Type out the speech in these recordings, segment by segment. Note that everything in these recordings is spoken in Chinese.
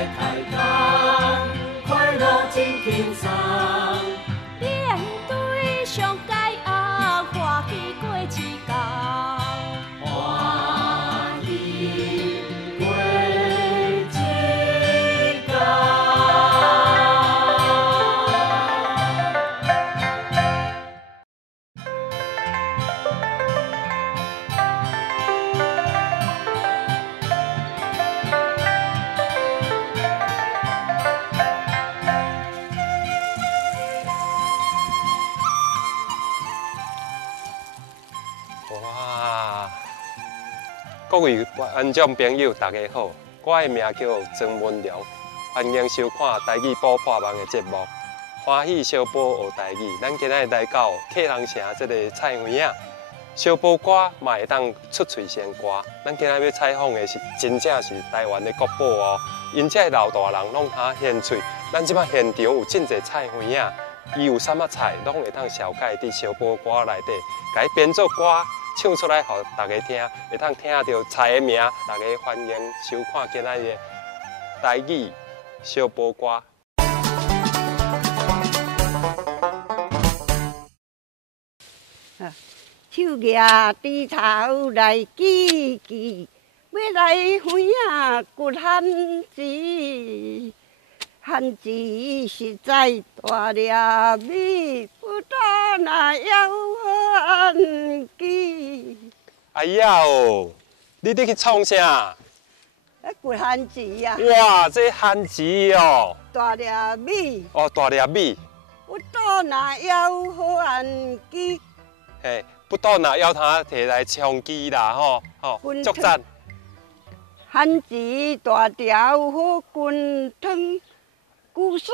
来开讲，快乐真轻松。面对上界啊，欢喜过一天。欢喜过一天。哇！各位观众朋友，大家好，我的名叫曾文良，欢迎收看台语播破网的节目《欢喜小宝学台语》。咱今日来到客人城这个菜园啊，小宝歌嘛会当出嘴先歌。咱今日要采访的是真正是台湾的国宝哦，因这老大人拢他现喙。咱即摆现场有真侪菜园啊，伊有啥物菜拢会当小解伫小宝歌内底，甲伊编作歌。唱出来，互大家听，会通听到菜的名。大家欢迎收看今仔日台语小宝歌。手举低头来记记，要来园啊掘番薯。番薯实在大粒米，不大那要好安记。哎呀哦，你伫去创啥？掘番薯啊！哇，这番薯哦，大粒米，哦，大粒米，不大那要好安记。嘿，不倒拿腰他摕来充饥啦，吼，足赞。番薯大条好滚汤。旧山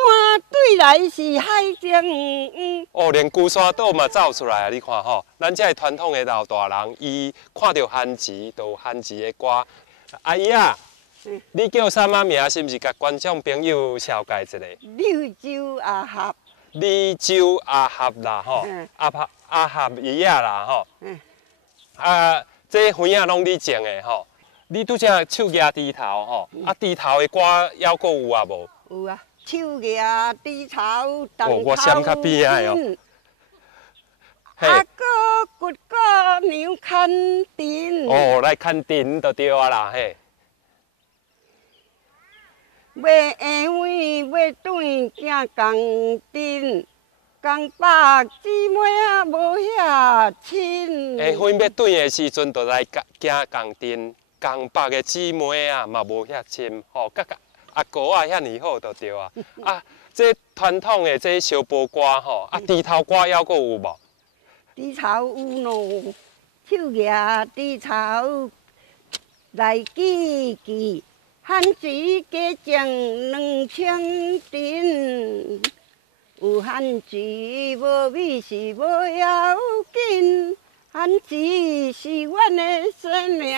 对来是海情，哦，连旧山岛嘛走出来啊！你看吼，咱这传统的老大人，伊看到番薯，就有番薯的歌。阿姨啊，你叫啥物名？是毋是甲观众朋友绍介一下？柳州阿合。柳州阿合啦，吼，阿合姨仔啦，吼。啊，这园啊拢你种的吼。你拄则手举低头吼，低头的歌还阁有啊无？有啊。手举低头，动我闪较边仔哦。阿哥掘个牛看田。哦，来看田就对啊啦，嘿。要下位要转行工田，公伯姊妹啊无遐亲。下分要转的时阵，就来行工田，公伯的姊妹啊嘛无遐亲，吼，阿哥啊，遐尼好就对啊！啊，这传统的这小宝歌吼，低头歌还阁有无？低头有咯，手举低头来记记，番薯加种2000斤，有番薯无米是无要紧。番薯是阮的生命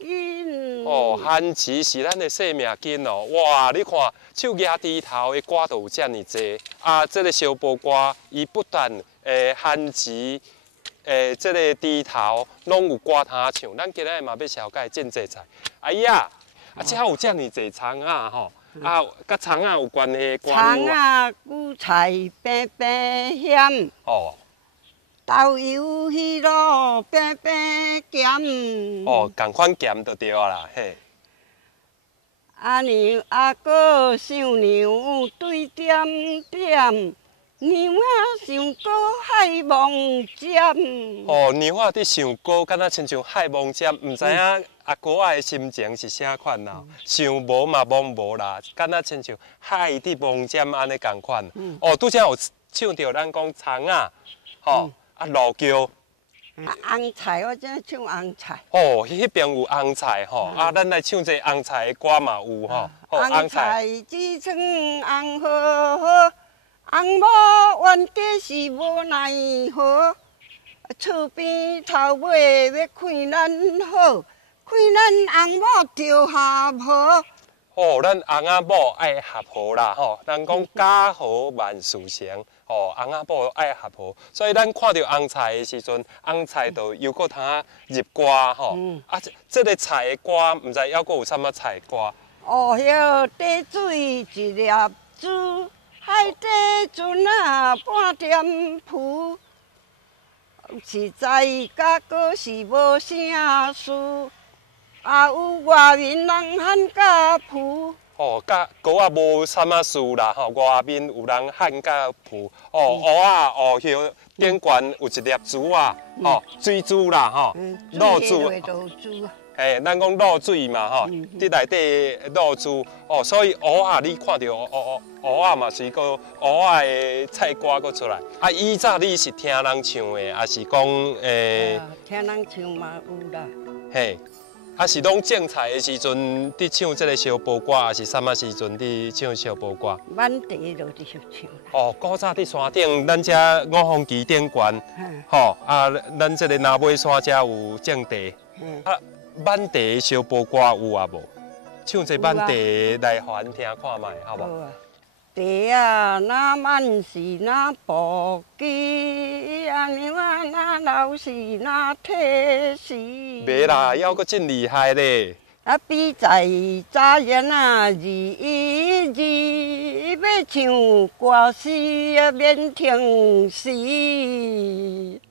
根。哦，番薯是咱的生命根哦！哇，你看手举低头的歌都有遮尔济啊！这个小宝歌，伊不但番薯，这个低头拢有歌通唱。咱今日嘛要小解真济菜。阿姨啊，这有遮尔济葱啊吼！啊，甲葱啊有关系的歌。葱啊，韭菜白白咸。哦。豆油、鱼肉白白咸。哦，共款咸就对啊啦，嘿。阿娘阿哥想娘对点点，娘啊想过海望尖。哦，娘啊伫想过，敢若亲像海望尖，唔知影阿哥仔的心情是啥款啦？想无嘛望无啦，敢若亲像海伫望尖安尼共款。哦，拄则有唱到咱讲葱啊，吼。老姜，红菜我真唱红菜。哦，迄边有红菜吼，咱来唱这红菜的歌嘛有吼。红菜只穿红好好，红某原底是无奈何。厝边头尾要开咱好，开咱红某着下坡。哦，咱翁仔某爱合和啦吼，咱讲家和万事成。哦，翁仔某爱合和，所以咱看到红菜的时阵，红菜就又搁通入歌吼。这个菜的歌，毋知还阁有啥物菜歌？乌叶滴水一粒珠，海底船啊半点浮。实在甲阁是无啥事，啊有外面人喊甲浮。哦，甲歌啊无啥物事啦吼，外面有人喊甲浮。哦，乌啊乌叶顶悬有一粒珠啊，吼，水珠啦吼，露珠。嘿，咱讲露水嘛吼，伫内底露珠。哦，所以乌啊，你看到乌啊嘛是个乌啊的菜歌搁出来。啊，以早你是听人唱的，还是讲听人唱嘛有啦。嘿。啊，是拢种菜的时阵，伫唱这个小步歌，还是啥物时阵伫唱小步歌？满地就伫唱。哦，古早伫山顶，咱遮五峰旗顶悬，吼啊，咱这个南尾山遮有种地，啊，满地小步歌有啊无？唱一满地来互咱听看卖，好无？地啊，那满是那步机，啊娘啊，那老是那铁丝。袂啦，还阁真厉害咧！啊，比赛早言啊，二要唱歌时啊，免停时。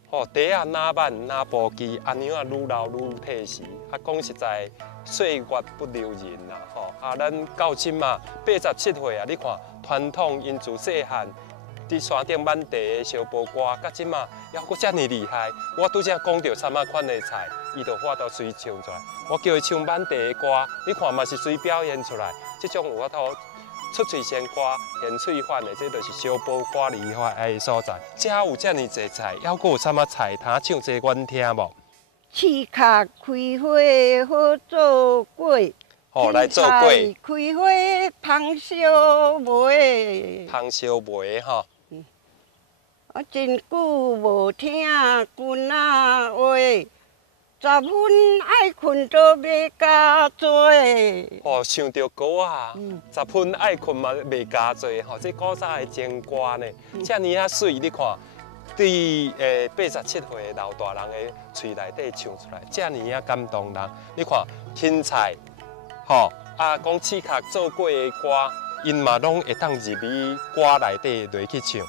哦，地啊，哪慢哪步机，阿娘啊，愈老愈退时。啊，讲实在，岁月不留人啦，吼！啊，咱到今嘛87岁啊，你看传统因自细汉伫山顶满地的小步歌，到今嘛还阁遮尔厉害。我拄则讲到啥物款的菜，伊就法度随唱出来。我叫伊唱满地的歌，你看嘛是随表演出来。这种有法度出嘴先歌、现喙反的，这就是小步歌厉害的所在。遮有遮尔济菜，还阁有啥物菜摊唱一个阮听无？刺壳开花好做粿，哦，来做粿。开花芳烧梅，芳烧梅吼。我真久无听君仔话，10分爱困都袂加做。哦，唱着歌啊，10分爱困嘛袂加做吼，这古早的情歌呢，遮尔啊水，你看。对87岁的老大人的嘴内底唱出来，遮尔啊感动人。你看芹菜，吼啊，讲刺壳做过的歌，因嘛拢会当入去歌内底落去唱。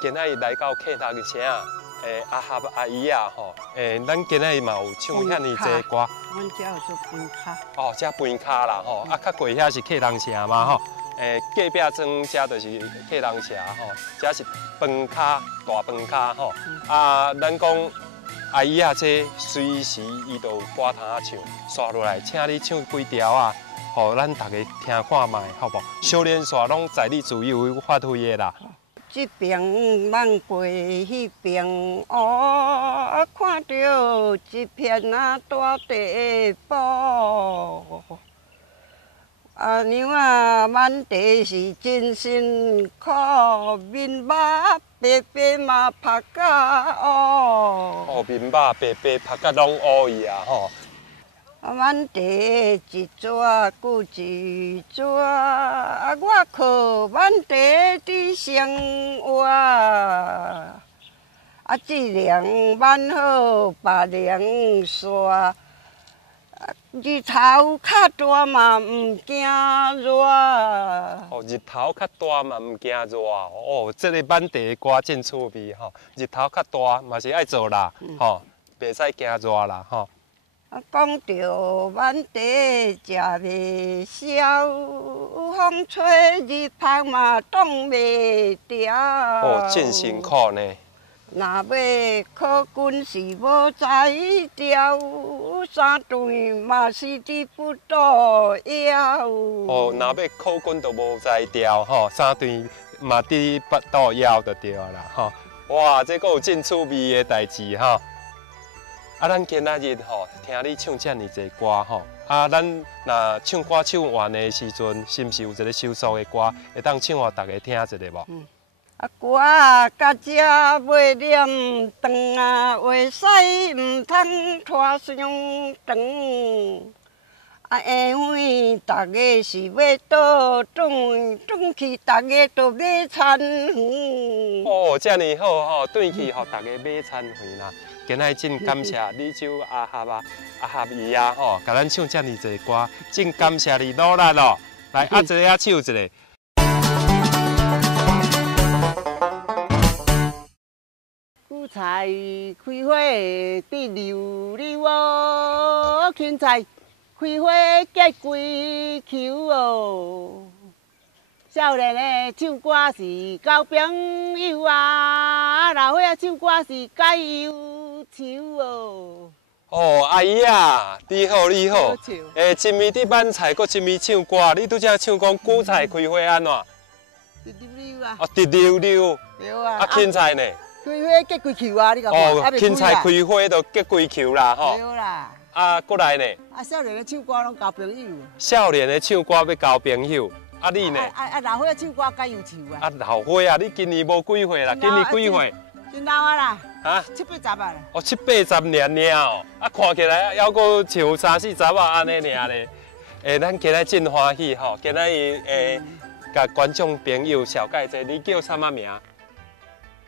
今仔日来到客家的声，阿合阿姨啊，吼，咱今仔日嘛有唱遐尼济歌。阮遮有做饭卡。哦，遮饭卡啦，吼，啊，较过遐是客人城嘛，吼。隔壁庄遮就是客人社吼，遮是饭卡大饭卡吼。啊，咱讲阿姨啊，这随时伊都有歌摊唱，刷落来，请你唱几条啊，互咱大家听看卖，好无？少年煞拢在你自由发挥的啦。这边慢过，迄边哦，看到一片啊大地堡。阿娘啊，满地是真辛苦，面目白白嘛拍甲乌。哦，面目白白拍甲拢乌去啊吼。啊，满地一撮顾一撮，啊，我靠满地伫生活。啊，一凉蛮好，别凉煞。日头较大嘛，唔惊热。哦，日头较大嘛，唔惊热哦。这个满地歌真趣味吼。日头较大嘛是爱做啦，吼，袂使惊热啦，吼。啊，讲到满地食袂消，风吹日晒嘛挡袂牢。哦，真辛苦呢。若要考军是无才调，3顿嘛是伫不倒腰。哦，若要考军就无才调吼，3顿嘛伫不倒腰就对啦吼。哇，这个有真趣味的代志吼。啊，咱今仔日吼，听你唱遮尔济歌吼，啊，咱若唱歌唱完的时阵，是毋是有一个收束的歌，会当唱互大家听一下无？啊，歌啊，到这袂念长啊，话使唔通拖伤长。下回大家是要倒转去，大家都买餐圆。哦，遮尔好吼，转去互大家买餐圆啦。今仔真感谢李州阿合姨啊吼，甲咱唱遮尔济歌，真感谢你努力咯。来，啊，一个啊唱一个。韭菜开花滴溜溜哦，芹菜开花结规球哦。少年的唱歌是交朋友啊，老岁仔唱歌是解忧愁哦。哦，阿姨啊，你好你好好笑。一面伫挽菜，搁一面唱歌，你拄则唱讲韭菜开花安怎？滴溜溜啊。哦，滴溜溜。对啊。啊，芹菜呢？开花结规球啊，你甲看。哦，芹菜开花就结规球啦吼。对啦。啊，过来呢？啊，少年的唱歌拢交朋友。少年的唱歌要交朋友，啊你呢？老岁仔唱歌解忧愁啊。啊，老岁啊，你今年无几岁啦？今年几岁？真老啊啦。啊？7、8、10啊啦。哦，7、80年哦，啊，看起来还阁像3、4、10啊安尼尔咧。咱今仔真欢喜吼，今仔甲观众朋友小解者，你叫啥物名？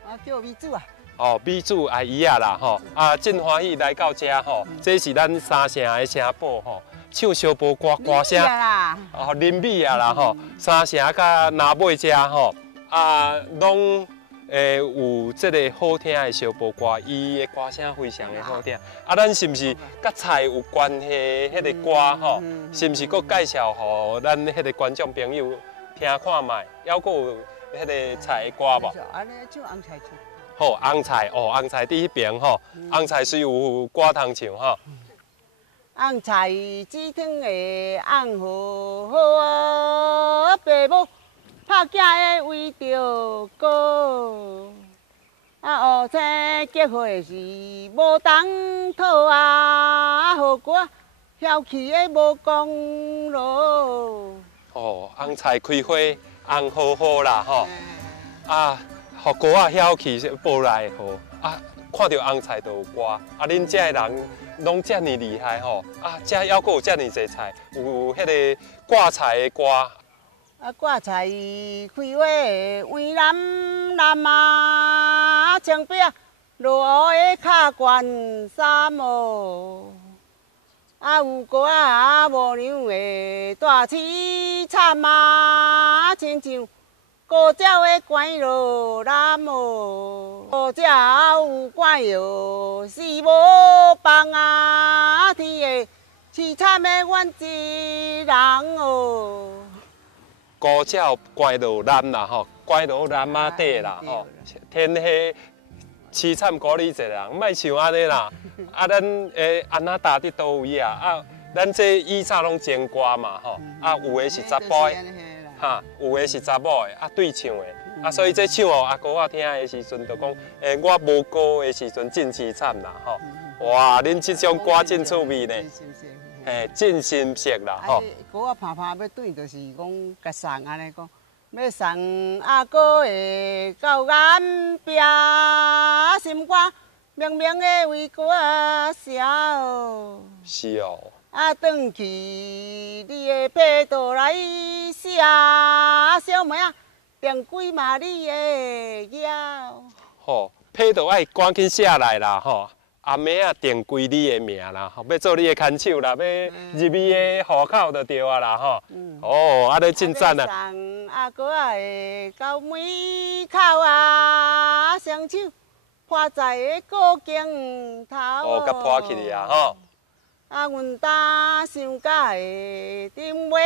我叫米主啊。哦，米主阿姨啊啦吼，啊真欢喜来到遮吼，这是咱三城的城堡吼，唱小波歌歌声，哦林米啊啦吼，三城甲南尾遮吼，啊拢有这个好听的小波歌，伊的歌声非常的好听。啊，咱是毋是甲菜有关系迄个歌吼？是毋是阁介绍互咱迄个观众朋友听看卖？还阁有迄个菜的歌无？安尼唱红菜唱。好，红菜哦，红菜伫迄边吼，红菜是有歌通唱吼。红菜煮汤的红好好，爸母拍囝的为着果。啊，乌青结花是无当讨啊，好歌晓气的无功劳。哦，红菜开花红好好啦吼，啊。互歌仔晓气无来好啊！看到红菜就有歌啊！恁遮的人拢遮尔厉害吼啊！遮还阁有遮尔济菜，有迄个挂菜的歌。啊，挂菜开花黄蓝蓝啊，墙壁落雨的脚悬衫哦。啊，有歌仔无娘的大凄惨啊，亲像。古鸟的关落南哦，古鸟有关哟是无放啊，天的凄惨的阮一人哦。古鸟关落南啦吼，关落南马底啦吼，天气凄惨孤你一人，莫像安尼啦。啊，咱安那搭伫倒位啊？啊，咱这以前拢真歌嘛吼，啊有的是查甫的。哈，有的是查某的，啊对唱的，啊所以这唱哦，阿哥我听的时阵就讲，我无歌的时阵真凄惨啦吼。哇，恁这种歌真趣味呢，真心色啦吼。歌我拍拍要对，就是讲甲送安尼讲，要送阿哥的到眼边，心肝明明的为歌写哦。是哦。啊，转去你的被倒来写，小妹仔变几马里的妖。吼，被倒爱赶紧写来啦吼，阿妹啊定归你的名啦，吼，要做你的牵手啦，要入你的户口就对啊啦吼。哦，啊，你真赞啊！送阿哥的到门口啊，双手趴在个古镜头。哦，甲趴起哩啊吼。啊，阮搭想甲会顶尾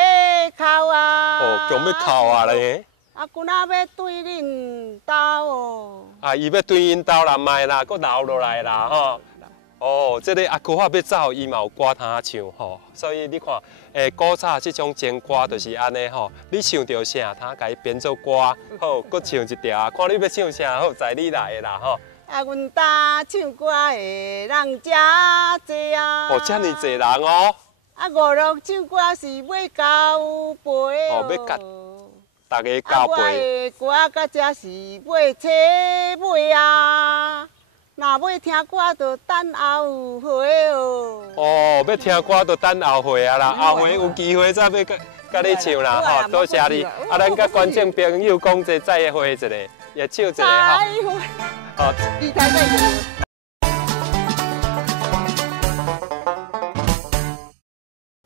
哭啊！哦，强要哭啊咧！啊，阮仔要对恁兜哦。啊，伊要对因兜啦，卖啦，搁留落来啦吼。哦，这个阿姑仔要走，伊嘛有歌通唱吼。所以你看，古早这种情歌就是安尼吼。你想到啥，他甲伊编做歌，好，搁唱一条，看你要唱啥，好，在你来的啦吼。啊，阮搭唱歌的人真济啊！哦，遮尔济人哦。啊，5、6唱歌是要交陪哦，要甲大家交陪。我的歌到这是要车尾啊！若要听歌，就等后有会哦。哦，要听歌就等后会啊啦，后会有机会再要甲你唱啦吼，多谢你。啊，咱甲观众朋友讲一再会一个，也唱一个吼。再会。哦，你再会。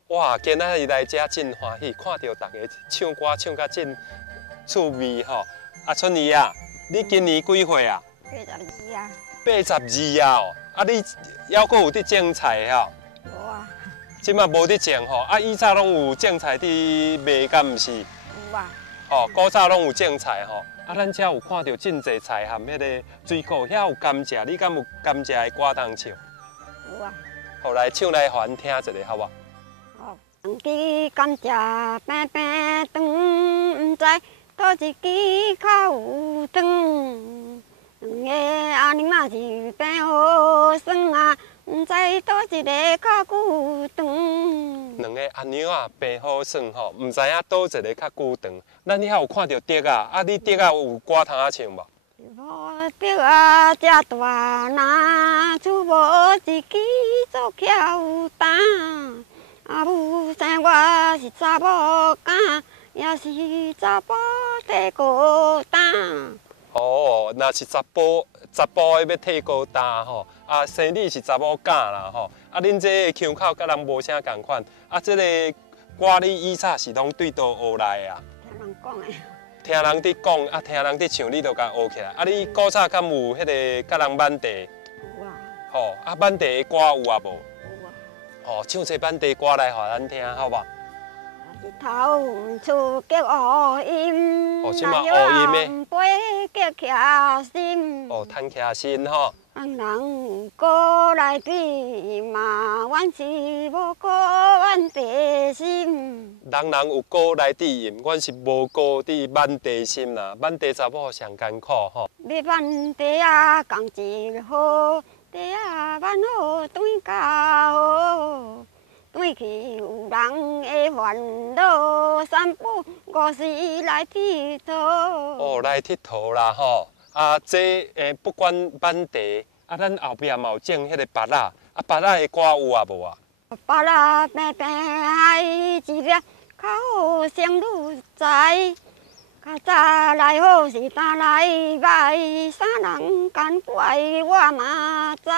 哇，今仔日来遮真欢喜，看到大家唱歌唱甲真趣味吼。啊，春怡啊，你今年几岁啊82啊。 82啊哦，啊你还阁有伫种菜吼？无啊。即马无伫种吼，啊以前拢有种菜伫卖，敢毋是？有啊。吼，古早拢有种菜吼，啊咱遮有看到真侪菜含迄个水果，遐有甘蔗，你敢有甘蔗的歌通唱？有啊。好，来唱来，互阮听一下，好无？好。两支甘蔗平平长，毋知倒一支较有长。 两个阿娘嘛是变好耍啊，毋知倒一个较久长。两个阿娘啊变好耍吼，毋知影倒一个较久长。咱遐有看到竹啊，啊你竹啊有歌通啊唱无？无竹啊，遮大若厝无一支做巧担。啊母生我是查某囝，也是查甫地孤单。 哦，若是查甫的要剃高担吼，啊生你是查某囝啦吼，啊恁这个腔口甲人无啥共款，啊这个歌你以前是拢对倒学来的啊？听人讲的。听人伫讲，啊听人伫唱，你就甲学起来。啊你古早敢有迄个甲人挽地？有啊。吼，啊挽地的歌有啊无？有啊。吼，唱一挽地歌来，互咱听，好无？ 日头厝叫乌音，哦，即嘛乌音的，飞叫徛心。哦，趁徛心吼。人有过来比嘛，阮是无过阮地心。人有高来地音，阮是无高伫挽地心啦。挽地查某上艰苦吼。要挽地啊，工一好，地啊挽好，转较好。 转去有人会烦恼，散步5时来佚佗。哦，来佚佗啦吼！啊，这不管挽地，啊，咱后壁嘛有种迄个芭乐，啊，芭乐的歌有啊无啊？芭乐平平海一粒，较好生女知。较早来好是担来歹，啥人敢怪我嘛知。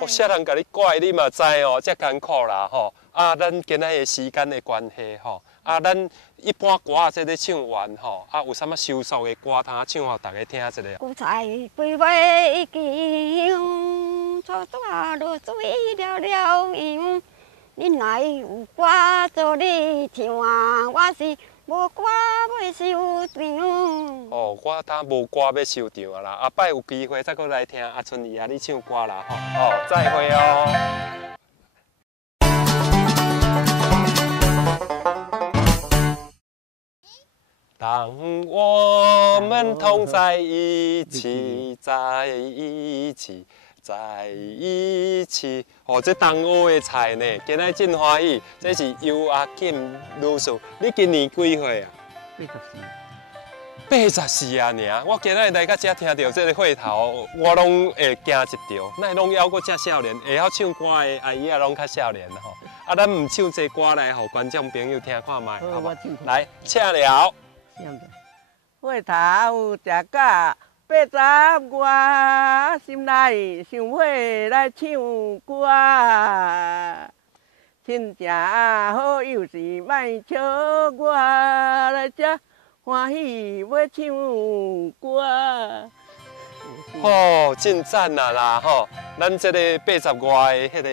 哦，啥人甲你怪你嘛知哦，遮艰苦啦吼！啊，咱今仔日时间的关系吼，啊，咱一般歌啊，这咧唱完吼，啊，有啥物收束的歌通唱互大家听一下？韭菜规花已经香，粗大落水了了样。恁来有歌做你唱啊，我是无歌要收场。哦，我当无歌要收场啊啦，下摆有机会再过来听阿春怡啊，你唱歌啦吼。哦，再会哦。 当我们同在一起，在一起，在一起。哦，这东欧的菜呢，今仔真欢喜。这是尤阿金女士，你今年几岁啊？84啊，尔！我今仔来到遮听到这个火头，我拢会惊一跳。那拢还阁遮少年，会晓唱歌的阿姨啊，拢较少年吼。啊，咱唔唱这歌来，互观众朋友听看卖，好无？来，请了。 火头食甲80外，心内想伙来唱歌。亲情好友是莫笑我，来这欢喜要唱歌。哦，真赞啦吼！咱这个80外的迄个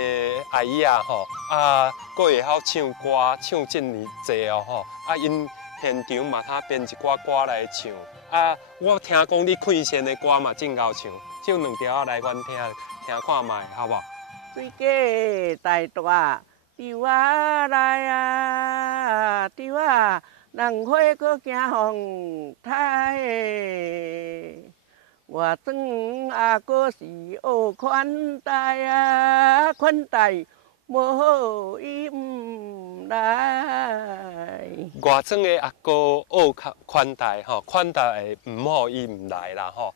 阿姨啊吼，啊，佫会晓唱歌，唱真济哦吼，啊因。 现场嘛，他编一寡歌来唱啊！我听讲你开线的歌嘛真够唱，唱2条来阮听看卖，好无？水家大大稻啊来啊，稻啊人花搁惊风台。我装啊搁是学款待啊，款待。 无好伊毋来，外庄的阿哥学款待吼，款待的毋好伊毋来啦吼。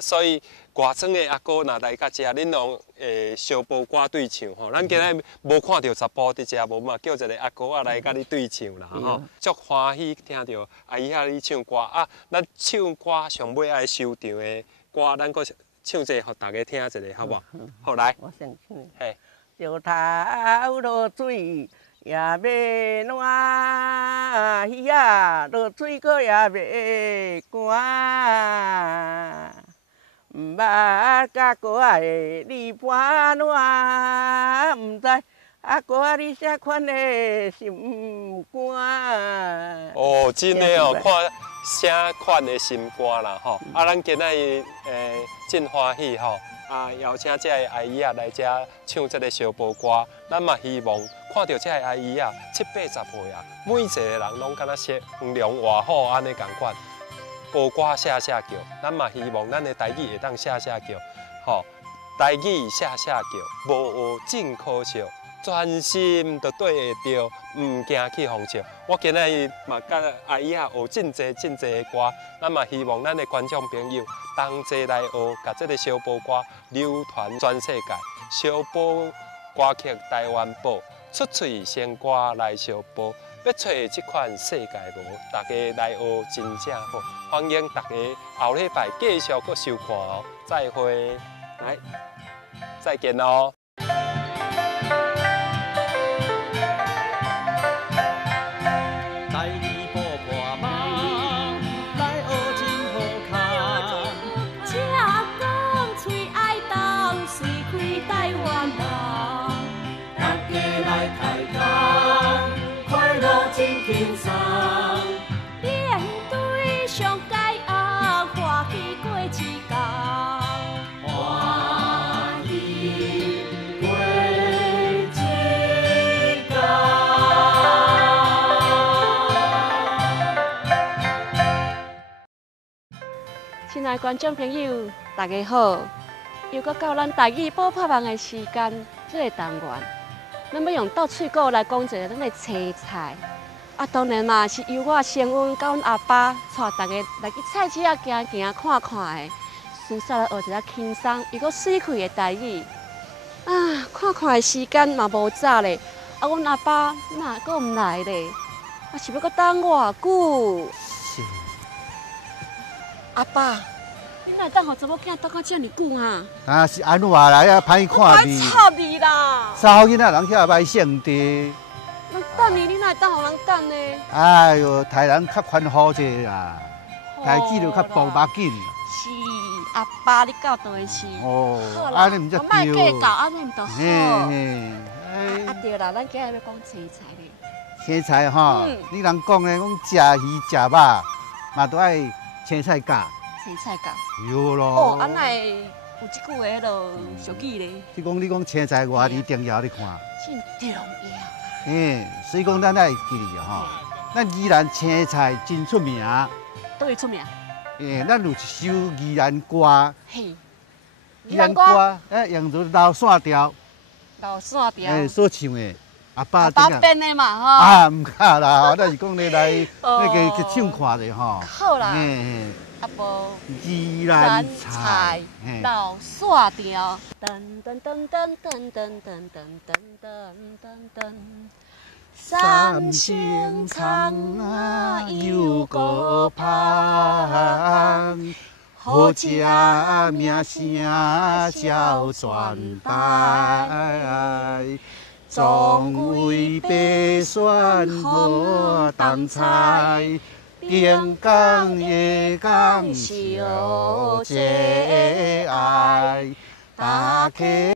所以外村的阿哥若来甲遮，恁拢会相煲歌对唱吼。咱今日无看到十甫伫遮，无嘛叫一个阿哥仔来甲你对唱啦吼。足欢喜听到阿姨仔你唱歌啊！咱唱歌上尾爱收场的歌，咱搁唱一个，互大家听一下，好无？好来。我先唱。嘿。石头落水也袂烂，鱼仔落水搁也袂干。毋捌甲哥仔的你伴暖，毋知阿哥仔你啥款的心肝。哦，真的哦，看啥款的心肝啦吼。啊，咱今日真欢喜吼。啊，邀请这个阿姨啊来这唱这个小步歌，咱嘛希望看到这个阿姨啊70、80岁啊，每一个人拢敢若说风凉话好安尼共款，步歌写叫，咱嘛希望咱的台语会当写叫，吼，台语写叫，无学真可笑，专心就对会着，唔惊去风笑。我今日嘛甲阿姨啊学真济的歌，咱嘛希望咱的观众朋友。同齐来学，把这个小步歌流传全世界。小步歌曲台湾宝，出嘴先歌来小步。要找这款世界无，大家来学真正好。欢迎大家后礼拜继续搁收看哦。再会，来，再见哦。轻松，面对上界啊，欢喜过一天，欢喜过一天。亲爱的观众朋友，大家好！又到咱台语播报网的时间，这个单元，咱要用倒喙鼓来讲一个咱的青菜。啊，当然嘛，是由我先阮甲阮阿爸带大家来去菜市仔行行看看的，顺便来学一下轻松又搁水气的台语。啊，看看的时间嘛无早咧，啊，阮阿爸嘛搁毋来咧，啊，是要搁等偌久？是。阿爸，你哪等互查某囝等到遮尔久啊？啊，是安怎来啊？歹看味。臭味啦！三好囡仔人遐歹性地。人等你，你哪会当互人等呢？哎哟，台人较宽好者啦，代志就较步马紧。是，阿爸，你教导的是。哦，安尼毋则对。莫计较，安尼毋就好。嘿，对啦，咱今日要讲青菜咧。青菜吼，你人讲的，讲食鱼食肉，嘛都爱青菜夹。青菜夹。有咯。哦，安奈有即句话迄落俗语咧。你讲青菜偌哩重要，你看。真重要。所以讲咱爱记哩吼，咱宜兰青菜真出名。倒位出名？咱有一首宜兰歌。嘿。宜兰歌，用做老线调。老线调。所唱的，阿爸编的嘛吼。啊，唔卡啦，咱是讲你来那个去唱看者吼。好啦。啊无。宜兰菜，老线调。噔噔噔噔噔噔噔噔噔噔噔。三青葱啊，又个香，好食名声销全台。壮为百选好当菜，天公夜公小姐爱，大家。